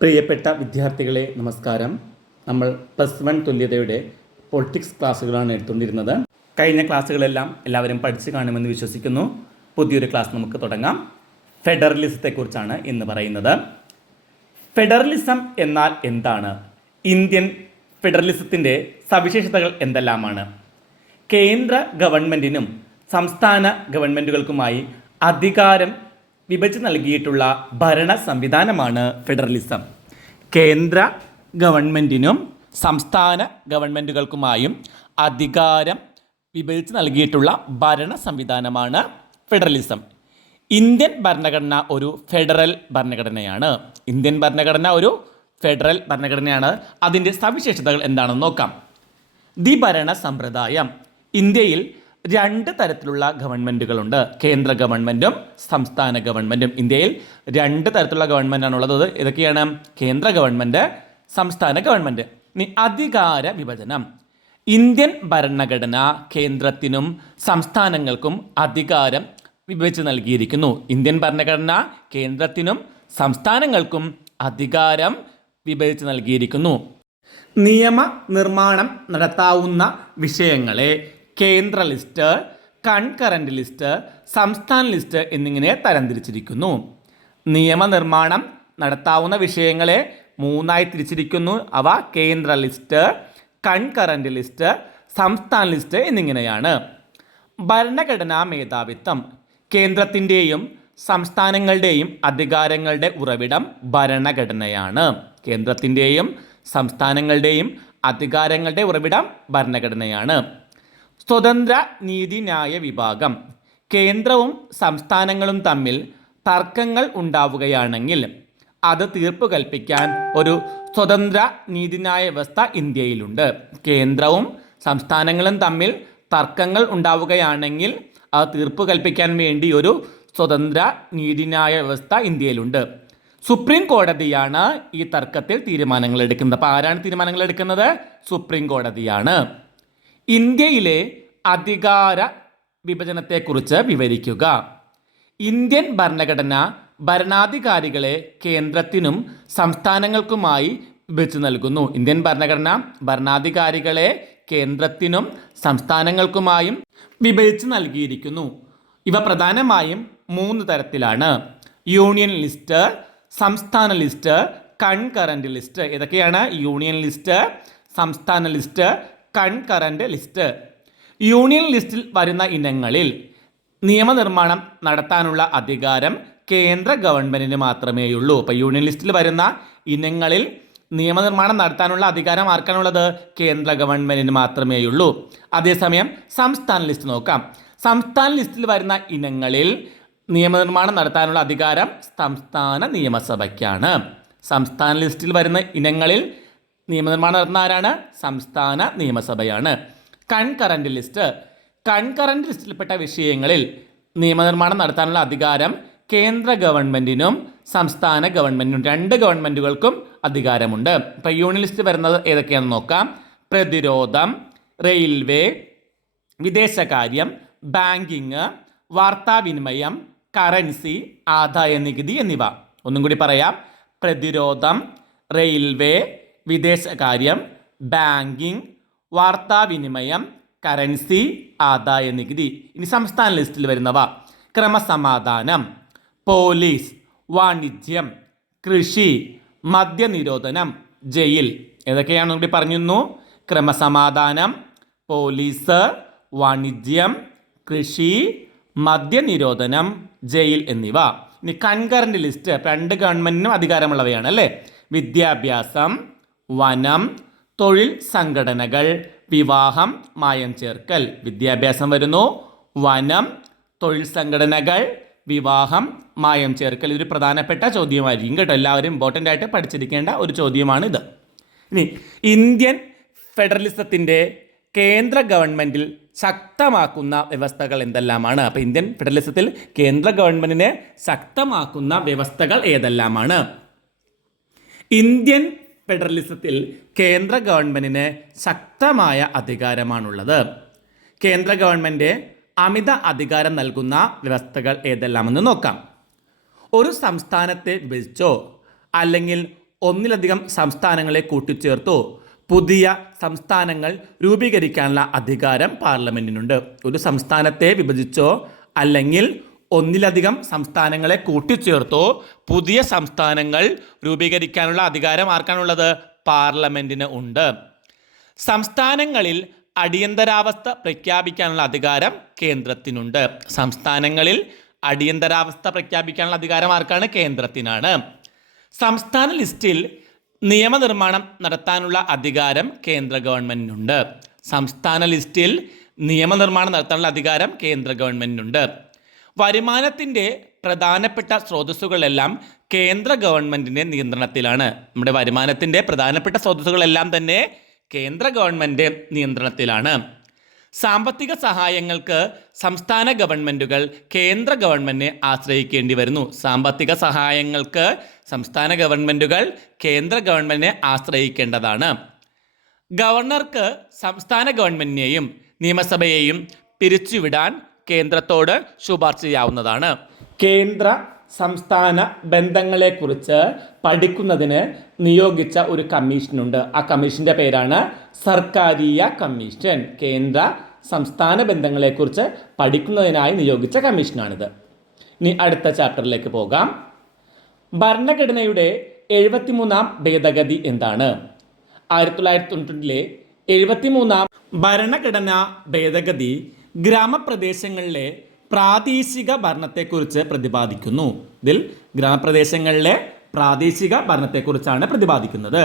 പ്രിയപ്പെട്ട വിദ്യാർത്ഥികളെ നമസ്കാരം. നമ്മൾ +1 തുല്യതയുടെ പൊളിറ്റിക്സ് ക്ലാസ്സുകളാണ് എടുത്തുകൊണ്ടിരുന്നത്. കഴിഞ്ഞ ക്ലാസ്സുകളെല്ലാം എല്ലാവരും പഠിച്ചു കാണുമെന്ന് വിശ്വസിക്കുന്നു. പുതിയൊരു ക്ലാസ് നമുക്ക് തുടങ്ങാം. ഫെഡറലിസത്തെക്കുറിച്ചാണ് ഇന്ന് പറയുന്നത്. ഫെഡറലിസം എന്നാൽ എന്താണ്? ഇന്ത്യൻ ഫെഡറലിസത്തിൻ്റെ സവിശേഷതകൾ എന്തെല്ലാമാണ്? കേന്ദ്ര ഗവൺമെൻറ്റിനും സംസ്ഥാന ഗവൺമെൻറ്റുകൾക്കുമായി അധികാരം വിഭജിച്ച് നൽകിയിട്ടുള്ള ഭരണ സംവിധാനമാണ് ഫെഡറലിസം. കേന്ദ്ര ഗവൺമെൻറ്റിനും സംസ്ഥാന ഗവൺമെൻറ്റുകൾക്കുമായും അധികാരം വിഭജിച്ച് നൽകിയിട്ടുള്ള ഭരണ സംവിധാനമാണ് ഫെഡറലിസം. ഇന്ത്യൻ ഭരണഘടന ഒരു ഫെഡറൽ ഭരണഘടനയാണ്. ഇന്ത്യൻ ഭരണഘടന ഒരു ഫെഡറൽ ഭരണഘടനയാണ്. അതിൻ്റെ സവിശേഷതകൾ എന്താണെന്ന് നോക്കാം. ദ്വിഭരണ സമ്പ്രദായം. ഇന്ത്യയിൽ രണ്ട് തരത്തിലുള്ള ഗവൺമെൻറ്റുകളുണ്ട്. കേന്ദ്ര ഗവൺമെൻറ്റും സംസ്ഥാന ഗവൺമെൻറ്റും. ഇന്ത്യയിൽ രണ്ട് തരത്തിലുള്ള ഗവൺമെൻറ്റാണുള്ളത്. ഇതൊക്കെയാണ് കേന്ദ്ര ഗവൺമെൻറ്, സംസ്ഥാന ഗവൺമെൻറ്. ഇനി അധികാര വിഭജനം. ഇന്ത്യൻ ഭരണഘടന കേന്ദ്രത്തിനും സംസ്ഥാനങ്ങൾക്കും അധികാരം വിഭജിച്ച് നൽകിയിരിക്കുന്നു. ഇന്ത്യൻ ഭരണഘടന കേന്ദ്രത്തിനും സംസ്ഥാനങ്ങൾക്കും അധികാരം വിഭജിച്ച് നൽകിയിരിക്കുന്നു. നിയമ നിർമ്മാണം നടത്താവുന്ന വിഷയങ്ങളെ കേന്ദ്ര ലിസ്റ്റ്, കൺകറന്റ് ലിസ്റ്റ്, സംസ്ഥാന ലിസ്റ്റ് എന്നിങ്ങനെ തരംതിരിച്ചിരിക്കുന്നു. നിയമനിർമ്മാണം നടത്താവുന്ന വിഷയങ്ങളെ മൂന്നായി തിരിച്ചിരിക്കുന്നു. അവ കേന്ദ്ര ലിസ്റ്റ്, കൺകറന്റ് ലിസ്റ്റ്, സംസ്ഥാന ലിസ്റ്റ് എന്നിങ്ങനെയാണ്. ഭരണഘടനാ മേധാവിത്വം. കേന്ദ്രത്തിൻ്റെയും സംസ്ഥാനങ്ങളുടെയും അധികാരങ്ങളുടെ ഉറവിടം ഭരണഘടനയാണ്. കേന്ദ്രത്തിൻ്റെയും സംസ്ഥാനങ്ങളുടെയും അധികാരങ്ങളുടെ ഉറവിടം ഭരണഘടനയാണ്. സ്വതന്ത്ര നീതിന്യായ വിഭാഗം. കേന്ദ്രവും സംസ്ഥാനങ്ങളും തമ്മിൽ തർക്കങ്ങൾ ഉണ്ടാവുകയാണെങ്കിൽ അത് തീർപ്പ് കൽപ്പിക്കാൻ ഒരു സ്വതന്ത്ര നീതിന്യായ വ്യവസ്ഥ ഇന്ത്യയിലുണ്ട്. കേന്ദ്രവും സംസ്ഥാനങ്ങളും തമ്മിൽ തർക്കങ്ങൾ ഉണ്ടാവുകയാണെങ്കിൽ അത് തീർപ്പ് കൽപ്പിക്കാൻ വേണ്ടി ഒരു സ്വതന്ത്ര നീതിന്യായ വ്യവസ്ഥ ഇന്ത്യയിലുണ്ട്. സുപ്രീം കോടതിയാണ് ഈ തർക്കത്തിൽ തീരുമാനങ്ങൾ എടുക്കുന്നത്. അപ്പോൾ ആരാണ് തീരുമാനങ്ങൾ എടുക്കുന്നത്? സുപ്രീം കോടതിയാണ്. ഇന്ത്യയിലെ അധികാര വിഭജനത്തെക്കുറിച്ച് വിവരിക്കുക. ഇന്ത്യൻ ഭരണഘടന ഭരണാധികാരികളെ കേന്ദ്രത്തിനും സംസ്ഥാനങ്ങൾക്കുമായി വിഭജിച്ച് നൽകുന്നു. ഇന്ത്യൻ ഭരണഘടന ഭരണാധികാരികളെ കേന്ദ്രത്തിനും സംസ്ഥാനങ്ങൾക്കുമായും വിഭജിച്ച് നൽകിയിരിക്കുന്നു. ഇവ പ്രധാനമായും 3 തരത്തിലാണ്: യൂണിയൻ ലിസ്റ്റ്, സംസ്ഥാന ലിസ്റ്റ്, കൺകറന്റ് ലിസ്റ്റ്. ഇതൊക്കെയാണ് യൂണിയൻ ലിസ്റ്റ്, സംസ്ഥാന ലിസ്റ്റ്, കൺകറന്റ് ലിസ്റ്റ്. യൂണിയൻ ലിസ്റ്റിൽ വരുന്ന ഇനങ്ങളിൽ നിയമനിർമ്മാണം നടത്താനുള്ള അധികാരം കേന്ദ്ര ഗവൺമെൻറ്റിന് മാത്രമേയുള്ളൂ. അപ്പോൾ യൂണിയൻ ലിസ്റ്റിൽ വരുന്ന ഇനങ്ങളിൽ നിയമനിർമ്മാണം നടത്താനുള്ള അധികാരം ആർക്കാണുള്ളത്? കേന്ദ്ര ഗവൺമെൻറ്റിന് മാത്രമേയുള്ളൂ. അതേസമയം സംസ്ഥാന ലിസ്റ്റ് നോക്കാം. സംസ്ഥാന ലിസ്റ്റിൽ വരുന്ന ഇനങ്ങളിൽ നിയമനിർമ്മാണം നടത്താനുള്ള അധികാരം സംസ്ഥാന നിയമസഭയ്ക്കാണ്. സംസ്ഥാന ലിസ്റ്റിൽ വരുന്ന ഇനങ്ങളിൽ നിയമനിർമ്മാണം നടത്തുന്ന ആരാണ്? സംസ്ഥാന നിയമസഭയാണ്. Concurrent list. കൺകറന്റ് ലിസ്റ്റിൽപ്പെട്ട വിഷയങ്ങളിൽ നിയമനിർമ്മാണം നടത്താനുള്ള അധികാരം കേന്ദ്ര ഗവൺമെൻറ്റിനും സംസ്ഥാന ഗവൺമെൻറ്റിനും, 2 ഗവൺമെൻറ്റുകൾക്കും അധികാരമുണ്ട്. ഇപ്പോൾ യൂണിയൻ ലിസ്റ്റ് വരുന്നത് ഏതൊക്കെയാണെന്ന് നോക്കാം. പ്രതിരോധം, റെയിൽവേ, വിദേശകാര്യം, ബാങ്കിങ്, വാർത്താവിനിമയം, കറൻസി, ആദായ നികുതി എന്നിവ. ഒന്നും കൂടി പറയാം. പ്രതിരോധം, റെയിൽവേ, വിദേശകാര്യം, ബാങ്കിങ്, വാർത്താവിനിമയം, കറൻസി, ആദായ നികുതി. ഇനി സംസ്ഥാന ലിസ്റ്റിൽ വരുന്നവ: ക്രമസമാധാനം, പോലീസ്, വാണിജ്യം, കൃഷി, മദ്യനിരോധനം, ജയിൽ. ഏതൊക്കെയാണെന്ന് കൂടി പറഞ്ഞിരുന്നു. ക്രമസമാധാനം, പോലീസ്, വാണിജ്യം, കൃഷി, മദ്യനിരോധനം, ജയിൽ എന്നിവ. ഇനി കൺകറന്റ് ലിസ്റ്റ് 2 ഗവൺമെൻറ്റിനും അധികാരമുള്ളവയാണ് അല്ലേ. വിദ്യാഭ്യാസം, വനം, തൊഴിൽ സംഘടനകൾ, വിവാഹം, മായം ചേർക്കൽ. വിദ്യാഭ്യാസം വരുന്നു, വനം, തൊഴിൽ സംഘടനകൾ, വിവാഹം, മായം ചേർക്കൽ. ഇതൊരു പ്രധാനപ്പെട്ട ചോദ്യമായിരിക്കും കേട്ടോ. എല്ലാവരും ഇമ്പോർട്ടൻ്റ് ആയിട്ട് പഠിച്ചിരിക്കേണ്ട ഒരു ചോദ്യമാണിത്. ഇനി ഇന്ത്യൻ ഫെഡറലിസത്തിൻ്റെ കേന്ദ്ര ഗവൺമെൻറ്റിൽ ശക്തമാക്കുന്ന വ്യവസ്ഥകൾ എന്തെല്ലാമാണ്? അപ്പോൾ ഇന്ത്യൻ ഫെഡറലിസത്തിൽ കേന്ദ്ര ഗവൺമെൻറ്റിനെ ശക്തമാക്കുന്ന വ്യവസ്ഥകൾ ഏതെല്ലാമാണ്? ഇന്ത്യൻ ഫെഡറലിസത്തിൽ കേന്ദ്ര ഗവൺമെൻറ്റിന് ശക്തമായ അധികാരമാണുള്ളത്. കേന്ദ്ര ഗവൺമെൻറ് അമിത അധികാരം നൽകുന്ന വ്യവസ്ഥകൾ ഏതെല്ലാമെന്ന് നോക്കാം. ഒരു സംസ്ഥാനത്തെ വിഭജിച്ചോ അല്ലെങ്കിൽ ഒന്നിലധികം സംസ്ഥാനങ്ങളെ കൂട്ടിച്ചേർത്തോ പുതിയ സംസ്ഥാനങ്ങൾ രൂപീകരിക്കാനുള്ള അധികാരം പാർലമെൻറ്റിനുണ്ട്. ഒരു സംസ്ഥാനത്തെ വിഭജിച്ചോ അല്ലെങ്കിൽ ഒന്നിലധികം സംസ്ഥാനങ്ങളെ കൂട്ടിച്ചേർത്തോ പുതിയ സംസ്ഥാനങ്ങൾ രൂപീകരിക്കാനുള്ള അധികാരം ആർക്കാണുള്ളത്? പാർലമെൻറ്റിന് ഉണ്ട്. സംസ്ഥാനങ്ങളിൽ അടിയന്തരാവസ്ഥ പ്രഖ്യാപിക്കാനുള്ള അധികാരം കേന്ദ്രത്തിനുണ്ട്. സംസ്ഥാനങ്ങളിൽ അടിയന്തരാവസ്ഥ പ്രഖ്യാപിക്കാനുള്ള അധികാരം ആർക്കാണ്? കേന്ദ്രത്തിനാണ്. സംസ്ഥാന ലിസ്റ്റിൽ നിയമനിർമ്മാണം നടത്താനുള്ള അധികാരം കേന്ദ്ര ഗവൺമെൻറ്റിനുണ്ട്. സംസ്ഥാന ലിസ്റ്റിൽ നിയമനിർമ്മാണം നടത്താനുള്ള അധികാരം കേന്ദ്ര ഗവൺമെൻറ്റിനുണ്ട്. വരുമാനത്തിൻ്റെ പ്രധാനപ്പെട്ട സ്രോതസ്സുകളെല്ലാം കേന്ദ്ര ഗവൺമെൻറ്റിൻ്റെ നിയന്ത്രണത്തിലാണ്. നമ്മുടെ വരുമാനത്തിൻ്റെ പ്രധാനപ്പെട്ട സ്രോതസ്സുകളെല്ലാം തന്നെ കേന്ദ്ര ഗവൺമെൻറ് നിയന്ത്രണത്തിലാണ്. സാമ്പത്തിക സഹായങ്ങൾക്ക് സംസ്ഥാന ഗവൺമെൻറ്റുകൾ കേന്ദ്ര ഗവൺമെൻറ്റിനെ ആശ്രയിക്കേണ്ടി വരുന്നു. സാമ്പത്തിക സഹായങ്ങൾക്ക് സംസ്ഥാന ഗവൺമെൻറ്റുകൾ കേന്ദ്ര ഗവൺമെൻറ്റിനെ ആശ്രയിക്കേണ്ടതാണ്. ഗവർണർക്ക് സംസ്ഥാന ഗവൺമെൻറ്റിനെയും നിയമസഭയെയും പിരിച്ചുവിടാൻ കേന്ദ്രത്തോട് ശുപാർശ ചെയ്യാവുന്നതാണ്. കേന്ദ്ര സംസ്ഥാന ബന്ധങ്ങളെക്കുറിച്ച് പഠിക്കുന്നതിന് നിയോഗിച്ച ഒരു കമ്മീഷനുണ്ട്. ആ കമ്മീഷൻ്റെ പേരാണ് സർക്കാരിയ കമ്മീഷൻ. കേന്ദ്ര സംസ്ഥാന ബന്ധങ്ങളെക്കുറിച്ച് പഠിക്കുന്നതിനായി നിയോഗിച്ച കമ്മീഷനാണിത്. ഇനി അടുത്ത ചാപ്റ്ററിലേക്ക് പോകാം. ഭരണഘടനയുടെ 73ാം ഭേദഗതി എന്താണ്? 1992 73ാം ഭരണഘടനാ ഭേദഗതി ഗ്രാമപ്രദേശങ്ങളിലെ പ്രാദേശിക ഭരണത്തെക്കുറിച്ച് പ്രതിപാദിക്കുന്നു. ഇതിൽ ഗ്രാമപ്രദേശങ്ങളിലെ പ്രാദേശിക ഭരണത്തെക്കുറിച്ചാണ് പ്രതിപാദിക്കുന്നത്.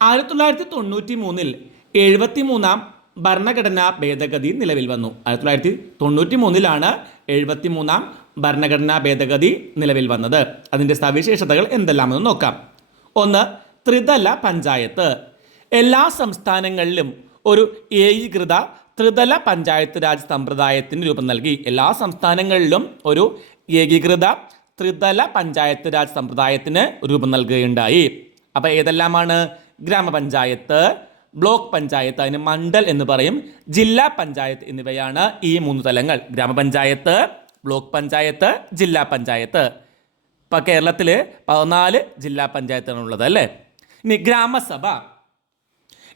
1993 73ാം ഭരണഘടനാ ഭേദഗതി നിലവിൽ വന്നു. 1993 73ാം ഭരണഘടനാ ഭേദഗതി നിലവിൽ വന്നത്. അതിൻ്റെ സവിശേഷതകൾ എന്തെല്ലാമെന്ന് നോക്കാം. 1. ത്രിതല പഞ്ചായത്ത്. എല്ലാ സംസ്ഥാനങ്ങളിലും ഒരു ഏകീകൃത ത്രിതല പഞ്ചായത്ത് രാജ് സമ്പ്രദായത്തിന് രൂപം നൽകി. എല്ലാ സംസ്ഥാനങ്ങളിലും ഒരു ഏകീകൃത ത്രിതല പഞ്ചായത്ത് രാജ് സമ്പ്രദായത്തിന് രൂപം നൽകുകയുണ്ടായി. അപ്പോൾ ഏതെല്ലാമാണ്? ഗ്രാമപഞ്ചായത്ത്, ബ്ലോക്ക് പഞ്ചായത്ത്, അതിന് മണ്ഡൽ എന്ന് പറയും, ജില്ലാ പഞ്ചായത്ത് എന്നിവയാണ് ഈ 3 തലങ്ങൾ. ഗ്രാമപഞ്ചായത്ത്, ബ്ലോക്ക് പഞ്ചായത്ത്, ജില്ലാ പഞ്ചായത്ത്. ഇപ്പോൾ കേരളത്തിൽ 14 ജില്ലാ പഞ്ചായത്താണുള്ളത് അല്ലേ. ഇനി ഗ്രാമസഭ.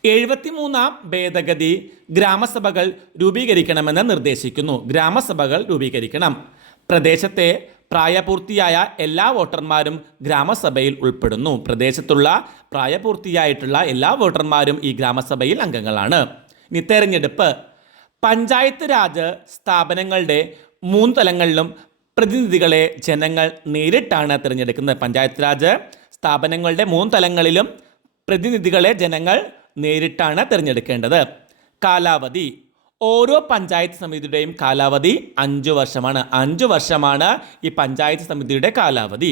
73ാം ഭേദഗതി ഗ്രാമസഭകൾ രൂപീകരിക്കണമെന്ന് നിർദ്ദേശിക്കുന്നു. ഗ്രാമസഭകൾ രൂപീകരിക്കണം. പ്രദേശത്തെ പ്രായപൂർത്തിയായ എല്ലാ വോട്ടർമാരും ഗ്രാമസഭയിൽ ഉൾപ്പെടുന്നു. പ്രദേശത്തുള്ള പ്രായപൂർത്തിയായിട്ടുള്ള എല്ലാ വോട്ടർമാരും ഈ ഗ്രാമസഭയിൽ അംഗങ്ങളാണ്. ഇനി തെരഞ്ഞെടുപ്പ്. പഞ്ചായത്ത് രാജ് സ്ഥാപനങ്ങളുടെ 3 തലങ്ങളിലും പ്രതിനിധികളെ ജനങ്ങൾ നേരിട്ടാണ് തിരഞ്ഞെടുക്കുന്നത്. പഞ്ചായത്ത് രാജ് സ്ഥാപനങ്ങളുടെ 3 തലങ്ങളിലും പ്രതിനിധികളെ ജനങ്ങൾ നേരിട്ടാണ് തിരഞ്ഞെടുക്കേണ്ടത്. കാലാവധി. ഓരോ പഞ്ചായത്ത് സമിതിയുടെയും കാലാവധി 5 വർഷമാണ്. 5 വർഷമാണ് ഈ പഞ്ചായത്ത് സമിതിയുടെ കാലാവധി.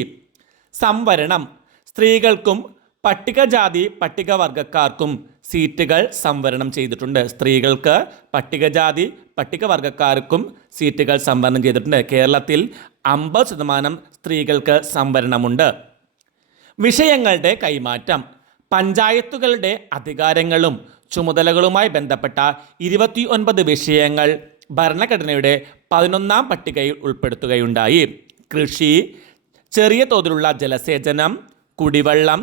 സംവരണം. സ്ത്രീകൾക്കും പട്ടികജാതി പട്ടികവർഗക്കാർക്കും സീറ്റുകൾ സംവരണം ചെയ്തിട്ടുണ്ട്. സ്ത്രീകൾക്ക്, പട്ടികജാതി പട്ടികവർഗക്കാർക്കും സീറ്റുകൾ സംവരണം ചെയ്തിട്ടുണ്ട്. കേരളത്തിൽ 50% സ്ത്രീകൾക്ക് സംവരണമുണ്ട്. വിഷയങ്ങളുടെ കൈമാറ്റം. പഞ്ചായത്തുകളുടെ അധികാരങ്ങളും ചുമതലകളുമായി ബന്ധപ്പെട്ട 29 വിഷയങ്ങൾ ഭരണഘടനയുടെ 11ാം പട്ടികയിൽ ഉൾപ്പെടുത്തുകയുണ്ടായി. കൃഷി, ചെറിയ തോതിലുള്ള ജലസേചനം, കുടിവെള്ളം,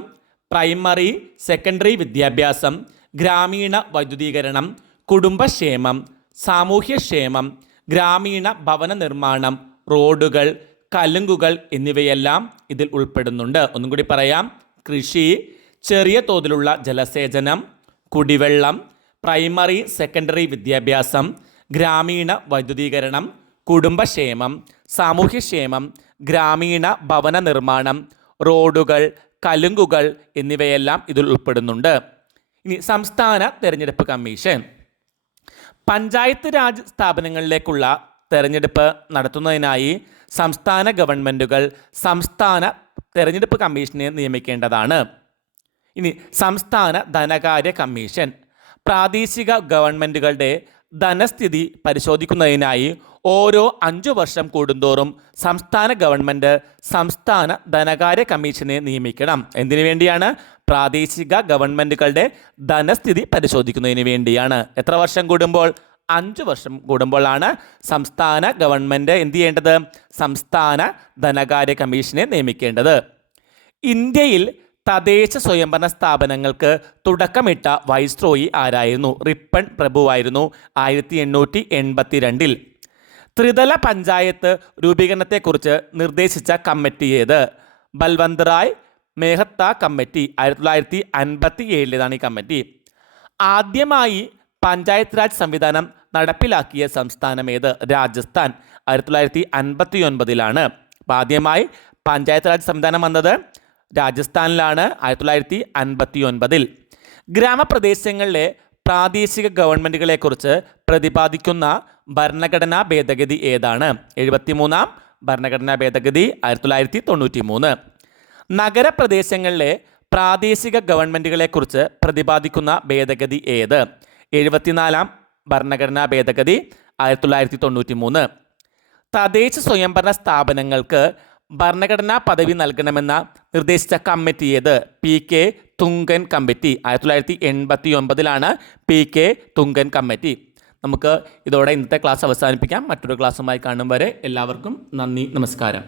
പ്രൈമറി സെക്കൻഡറി വിദ്യാഭ്യാസം, ഗ്രാമീണ വൈദ്യുതീകരണം, കുടുംബക്ഷേമം, സാമൂഹ്യക്ഷേമം, ഗ്രാമീണ ഭവന നിർമ്മാണം, റോഡുകൾ, കലുങ്കുകൾ എന്നിവയെല്ലാം ഇതിൽ ഉൾപ്പെടുന്നുണ്ട്. ഒന്നും കൂടി പറയാം. കൃഷി, ചെറിയ തോതിലുള്ള ജലസേചനം, കുടിവെള്ളം, പ്രൈമറി സെക്കൻഡറി വിദ്യാഭ്യാസം, ഗ്രാമീണ വൈദ്യുതീകരണം, കുടുംബക്ഷേമം, സാമൂഹ്യക്ഷേമം, ഗ്രാമീണ ഭവന നിർമ്മാണം, റോഡുകൾ, കലുങ്കുകൾ എന്നിവയെല്ലാം ഇതിൽ ഉൾപ്പെടുന്നുണ്ട്. ഇനി സംസ്ഥാന തെരഞ്ഞെടുപ്പ് കമ്മീഷൻ. പഞ്ചായത്ത് രാജ് സ്ഥാപനങ്ങളിലേക്കുള്ള തെരഞ്ഞെടുപ്പ് നടത്തുന്നതിനായി സംസ്ഥാന ഗവൺമെൻറ്റുകൾ സംസ്ഥാന തെരഞ്ഞെടുപ്പ് കമ്മീഷനെ നിയമിക്കേണ്ടതാണ്. ഇനി സംസ്ഥാന ധനകാര്യ കമ്മീഷൻ. പ്രാദേശിക ഗവൺമെൻറ്റുകളുടെ ധനസ്ഥിതി പരിശോധിക്കുന്നതിനായി ഓരോ 5 വർഷം കൂടുന്തോറും സംസ്ഥാന ഗവൺമെൻറ് സംസ്ഥാന ധനകാര്യ കമ്മീഷനെ നിയമിക്കണം. എന്തിനു വേണ്ടിയാണ്? പ്രാദേശിക ഗവൺമെൻറ്റുകളുടെ ധനസ്ഥിതി പരിശോധിക്കുന്നതിന് വേണ്ടിയാണ്. എത്ര വർഷം കൂടുമ്പോൾ? 5 വർഷം കൂടുമ്പോഴാണ് സംസ്ഥാന ഗവൺമെൻറ് എന്ത് ചെയ്യേണ്ടത്? സംസ്ഥാന ധനകാര്യ കമ്മീഷനെ നിയമിക്കേണ്ടത്. ഇന്ത്യയിൽ തദ്ദേശ സ്വയംഭരണ സ്ഥാപനങ്ങൾക്ക് തുടക്കമിട്ട വൈസ്രോയി ആരായിരുന്നു? റിപ്പൺ പ്രഭുവായിരുന്നു 1882. ത്രിതല പഞ്ചായത്ത് രൂപീകരണത്തെക്കുറിച്ച് നിർദ്ദേശിച്ച കമ്മിറ്റി ഏത്? ബൽവന്ത് റായ് മെഹ്ത്ത കമ്മിറ്റി 1957 ഈ കമ്മിറ്റി. ആദ്യമായി പഞ്ചായത്ത് രാജ് സംവിധാനം നടപ്പിലാക്കിയ സംസ്ഥാനം ഏത്? രാജസ്ഥാൻ 1959. അപ്പോൾ ആദ്യമായി പഞ്ചായത്ത് രാജ് സംവിധാനം വന്നത് രാജസ്ഥാനിലാണ് 1959. ഗ്രാമപ്രദേശങ്ങളിലെ പ്രാദേശിക ഗവൺമെൻറ്റുകളെക്കുറിച്ച് പ്രതിപാദിക്കുന്ന ഭരണഘടനാ ഭേദഗതി ഏതാണ്? 73-ാം ഭരണഘടനാ ഭേദഗതി 1993. നഗരപ്രദേശങ്ങളിലെ പ്രാദേശിക ഗവൺമെൻറ്റുകളെക്കുറിച്ച് പ്രതിപാദിക്കുന്ന ഭേദഗതി ഏത്? 74-ാം ഭരണഘടനാ ഭേദഗതി 1993. തദ്ദേശ സ്വയംഭരണ സ്ഥാപനങ്ങൾക്ക് ഭരണഘടനാ പദവി നൽകണമെന്ന നിർദ്ദേശിച്ച കമ്മിറ്റി ഏത്? PK Thungon committee 1989 PK Thungon committee. നമുക്ക് ഇതോടെ ഇന്നത്തെ ക്ലാസ് അവസാനിപ്പിക്കാം. മറ്റൊരു ക്ലാസ്സുമായി കാണും വരെ എല്ലാവർക്കും നന്ദി, നമസ്കാരം.